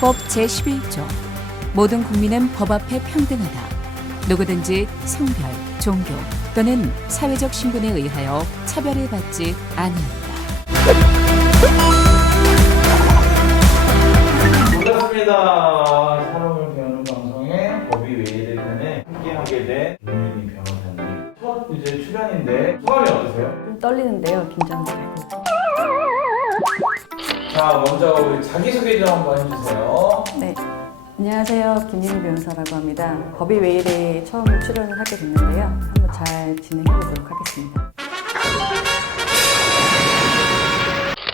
헌법 제11조 모든 국민은 법 앞에 평등하다. 누구든지 성별, 종교 또는 사회적 신분에 의하여 차별을 받지 아니한다. 반갑습니다. 사람을 배우는 방송에 법이 왜 이래 편에 함께하게 된 김윤희 변호사님. 첫 이제 출연인데 소감이 어떠세요? 좀 떨리는데요. 긴장되고. 자, 먼저 우리 자기소개 좀 한번 해주세요. 네. 안녕하세요. 김윤희 변호사라고 합니다. 법이 왜 이래 처음 출연을 하게 됐는데요. 한번 잘 진행해 보도록 하겠습니다.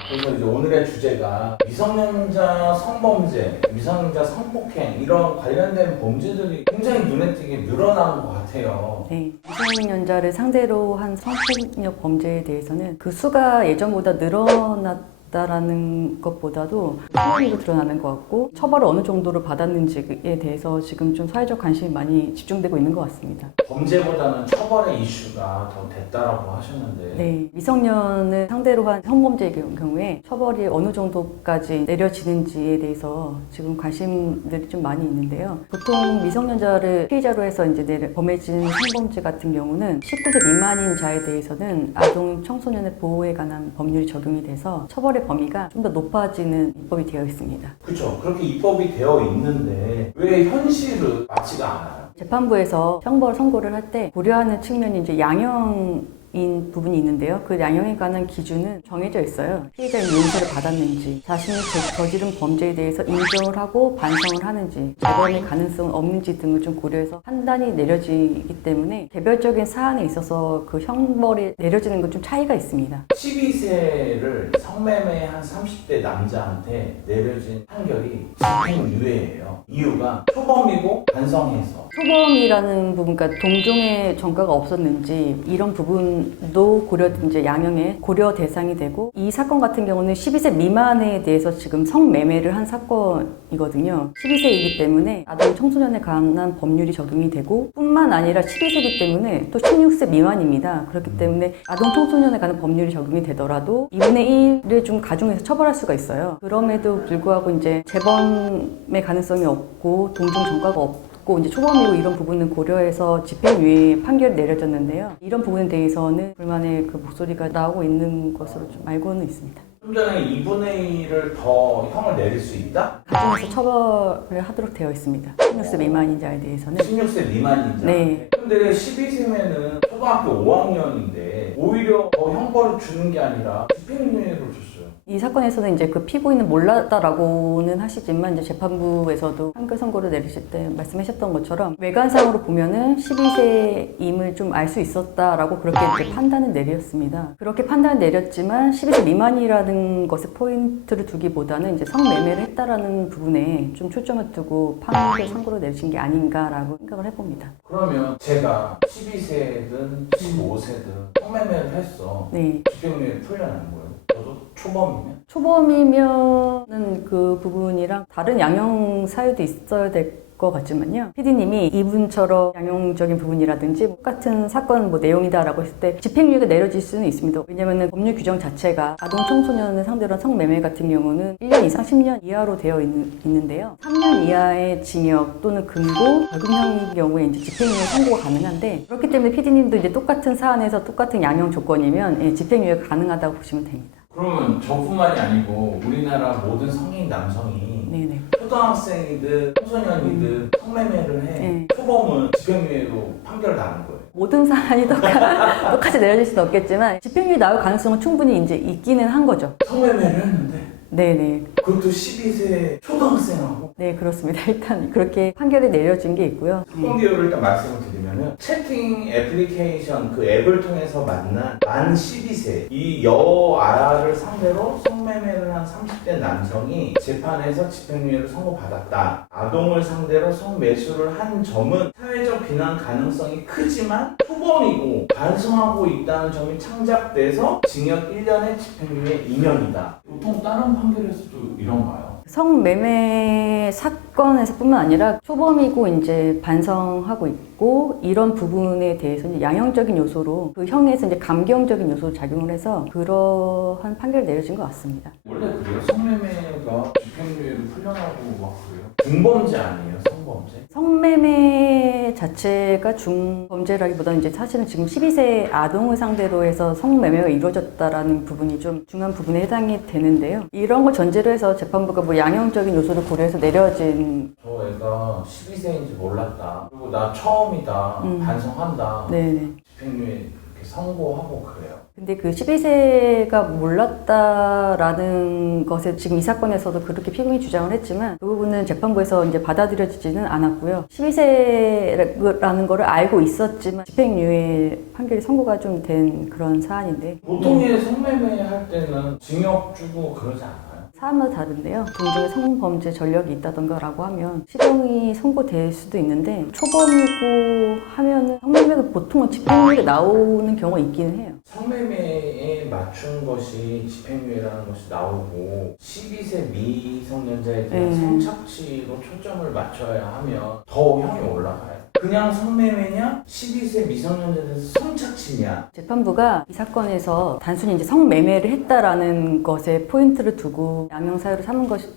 그래서 이제 오늘의 주제가 미성년자 성범죄, 미성년자 성폭행 이런 관련된 범죄들이 굉장히 눈에 띄게 늘어나는 것 같아요. 네. 미성년자를 상대로 한 성폭력 범죄에 대해서는 그 수가 예전보다 늘어났다라는 것보다도 폭력으로 드러나는 것 같고 처벌을 어느 정도로 받았는지에 대해서 지금 좀 사회적 관심이 많이 집중되고 있는 것 같습니다. 범죄보다는 처벌의 이슈가 더 됐다라고 하셨는데 네, 미성년을 상대로 한 성범죄의 경우에 처벌이 어느 정도까지 내려지는지에 대해서 지금 관심들이 좀 많이 있는데요. 보통 미성년자를 피해자로 해서 이제 범해진 성범죄 같은 경우는 19세 미만인 자에 대해서는 아동 청소년의 보호에 관한 법률이 적용이 돼서 처벌의 범위가 좀 더 높아지는 입법이 되어 있습니다. 그렇죠. 그렇게 입법이 되어 있는데 왜 현실은 맞지가 않아요? 재판부에서 형벌 선고를 할 때 고려하는 측면이 이제 양형인 부분이 있는데요. 그 양형에 관한 기준은 정해져 있어요. 피해자의 용서를 받았는지, 자신이 저지른 범죄에 대해서 인정을 하고 반성을 하는지, 재범의 가능성은 없는지 등을 좀 고려해서 판단이 내려지기 때문에 개별적인 사안에 있어서 그 형벌이 내려지는 건 좀 차이가 있습니다. 12세를 성매매한 30대 남자한테 내려진 판결이 집행유예예요. 이유가 초범이고 반성해서. 초범이라는 부분, 그러니까 동종의 전과가 없었는지 이런 부분도 이제 양형의 고려 대상이 되고, 이 사건 같은 경우는 12세 미만에 대해서 지금 성매매를 한 사건이거든요. 12세이기 때문에 아동 청소년에 관한 법률이 적용이 되고, 뿐만 아니라 12세이기 때문에 또 16세 미만입니다. 그렇기 때문에 아동 청소년에 관한 법률이 적용이 되더라도 2분의 1을 좀 가중해서 처벌할 수가 있어요. 그럼에도 불구하고 이제 재범의 가능성이 없고 동종 전과가 없고 이제 초범이고 이런 부분은 고려해서 집행유예 판결이 내려졌는데요. 이런 부분에 대해서는 불만의 그 목소리가 나오고 있는 것으로 좀 알고는 있습니다. 좀 전에 2분의 1을 더 형을 내릴 수 있다? 가중해서 처벌을 하도록 되어 있습니다. 16세 미만인 자에 대해서는. 16세 미만이자. 네. 근데 12세면은 초등학교 5학년인데 오히려 더 형벌을 주는 게 아니라 집행유예를 줬어요. 이 사건에서는 이제 그 피고인은 몰랐다라고는 하시지만 이제 재판부에서도 판결 선고를 내리실 때 말씀하셨던 것처럼 외관상으로 보면은 12세임을 좀 알 수 있었다라고 그렇게 이제 판단을 내렸습니다. 그렇게 판단을 내렸지만 12세 미만이라는 것에 포인트를 두기보다는 이제 성매매를 했다라는 부분에 좀 초점을 두고 판결 선고를 내리신 게 아닌가라고 생각을 해봅니다. 그러면 제가 12세든 15세든 성매매를 했어. 네. 집행유예 풀려나는 거예요. 저도 초범이면? 초범이면은 그 부분이랑 다른 양형 사유도 있어야 될 것 같지만요. PD님이 이분처럼 양형적인 부분이라든지 똑같은 사건 내용이다라고 했을 때 집행유예가 내려질 수는 있습니다. 왜냐면은 법률 규정 자체가 아동 청소년을 상대로 한 성매매 같은 경우는 1년 이상 10년 이하로 되어 있는데요. 3년 이하의 징역 또는 금고, 벌금형의 경우에 이제 집행유예 선고가 가능한데, 그렇기 때문에 PD님도 이제 똑같은 사안에서 똑같은 양형 조건이면 집행유예가 가능하다고 보시면 됩니다. 그러면 저뿐만이 아니고 우리나라 모든 성인 남성이 네네. 초등학생이든 청소년이든 성매매를 해. 네. 초범은 집행유예로 판결 나는 거예요. 모든 사안이 똑같이 내려질 수는 없겠지만 집행유예 나올 가능성은 충분히 이제 있기는 한 거죠. 성매매를 했는데 네네. 그것도 12세 초등학생하고 네, 그렇습니다. 일단 그렇게 판결이 내려진 게 있고요. 사건 개요를 일단 말씀을 드리면은 채팅 애플리케이션 그 앱을 통해서 만난 만 12세 이 여아를 상대로 성매매를 한 30대 남성이 재판에서 집행유예를 선고받았다. 아동을 상대로 성매수를 한 점은 사회적 비난 가능성이 크지만 초범이고 반성하고 있다는 점이 창작돼서 징역 1년에 집행유예 2년이다. 보통 다른 판결에서도 이런가요? 성매매 사건에서뿐만 아니라 초범이고 이제 반성하고 있고 이런 부분에 대해서 이제 양형적인 요소로 그 형에서 이제 감경적인 요소를 작용을 해서 그러한 판결이 내려진 것 같습니다. 원래 그래요? 성매매가 집행유예로 풀려나고 막 그래요? 중범죄 아니에요? 성범죄? 성매매 자체가 중범죄라기보다는 이제 사실은 지금 12세 아동을 상대로 해서 성매매가 이루어졌다라는 부분이 좀 중요한 부분에 해당이 되는데요. 이런 걸 전제로 해서 재판부가 뭐 양형적인 요소를 고려해서 내려진 저 애가 12세인지 몰랐다. 그리고 나 처음이다. 반성한다. 네네. 집행유예 이렇게 선고하고 그래요. 근데 그 12세가 몰랐다라는 것에 지금 이 사건에서도 그렇게 피고인이 주장을 했지만 그 부분은 재판부에서 이제 받아들여지지는 않았고요. 12세라는 거를 알고 있었지만 집행유예 판결이 선고가 좀 된 그런 사안인데 보통 의 성매매 할 때는 징역 주고 그러지 않아요? 사안마다 다른데요. 종종의 성범죄 전력이 있다던가 라고 하면 실형이 선고될 수도 있는데 초범이고 하면은 성매매가 보통은 집행유예가 나오는 경우가 있기는 해요. 성매매에 맞춘 것이 집행유예라는 것이 나오고 12세 미성년자에 대한 성착취로 초점을 맞춰야 하면 더 형이 올라가요. 그냥 성매매냐? 12세 미성년자에 대해서 성착취냐? 재판부가 이 사건에서 단순히 이제 성매매를 했다라는 것에 포인트를 두고 양형 사유를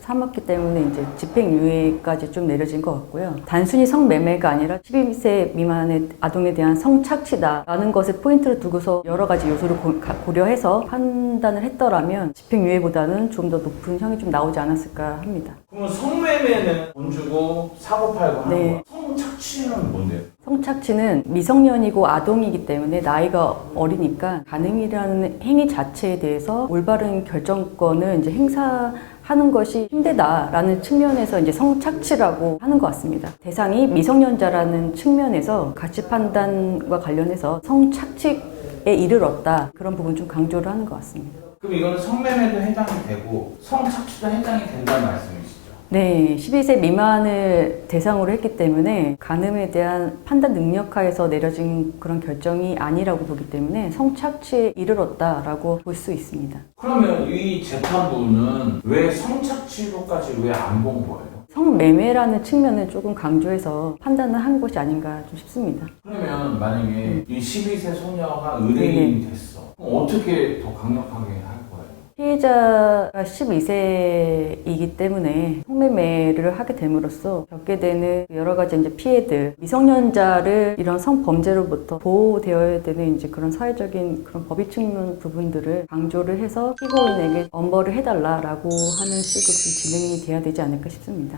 삼았기 때문에 이제 집행유예까지 좀 내려진 것 같고요. 단순히 성매매가 아니라 12세 미만의 아동에 대한 성착취다라는 것에 포인트를 두고서 여러 가지 요소를 고려해서 판단을 했더라면 집행유예보다는 좀 더 높은 형이 좀 나오지 않았을까 합니다. 그러면 성매매는 돈 주고 사고 팔고 하는 네. 거야. 성착취는 뭔데요? 성착취는 미성년이고 아동이기 때문에 나이가 어리니까 가늠이라는 행위 자체에 대해서 올바른 결정권을 이제 행사하는 것이 힘들다라는 측면에서 이제 성착취라고 하는 것 같습니다. 대상이 미성년자라는 측면에서 가치 판단과 관련해서 성착취에 이르렀다 그런 부분 좀 강조를 하는 것 같습니다. 그럼 이거는 성매매도 해당이 되고 성착취도 해당이 된다는 말씀이시죠? 네, 12세 미만을 대상으로 했기 때문에 간음에 대한 판단 능력 하에서 내려진 그런 결정이 아니라고 보기 때문에 성착취에 이르렀다라고 볼 수 있습니다. 그러면 이 재판부는 왜 성착취로까지 왜 안 본 거예요? 성매매라는 측면을 조금 강조해서 판단을 한 것이 아닌가 좀 싶습니다. 그러면 만약에 이 12세 소녀가 의뢰인이 됐어. 그럼 어떻게 더 강력하게 할 거예요? 피해자가 12세이기 때문에 성매매를 하게 됨으로써 겪게 되는 여러 가지 이제 피해들, 미성년자를 이런 성범죄로부터 보호되어야 되는 이제 그런 사회적인 그런 법의 측면 부분들을 강조를 해서 피고인에게 엄벌을 해달라라고 하는 식으로 좀 진행이 돼야 되지 않을까 싶습니다.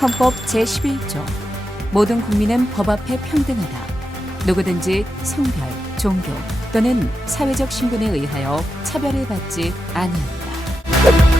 헌법 제11조 모든 국민은 법 앞에 평등하다. 누구든지 성별, 종교 또는 사회적 신분에 의하여 차별을 받지 아니한다.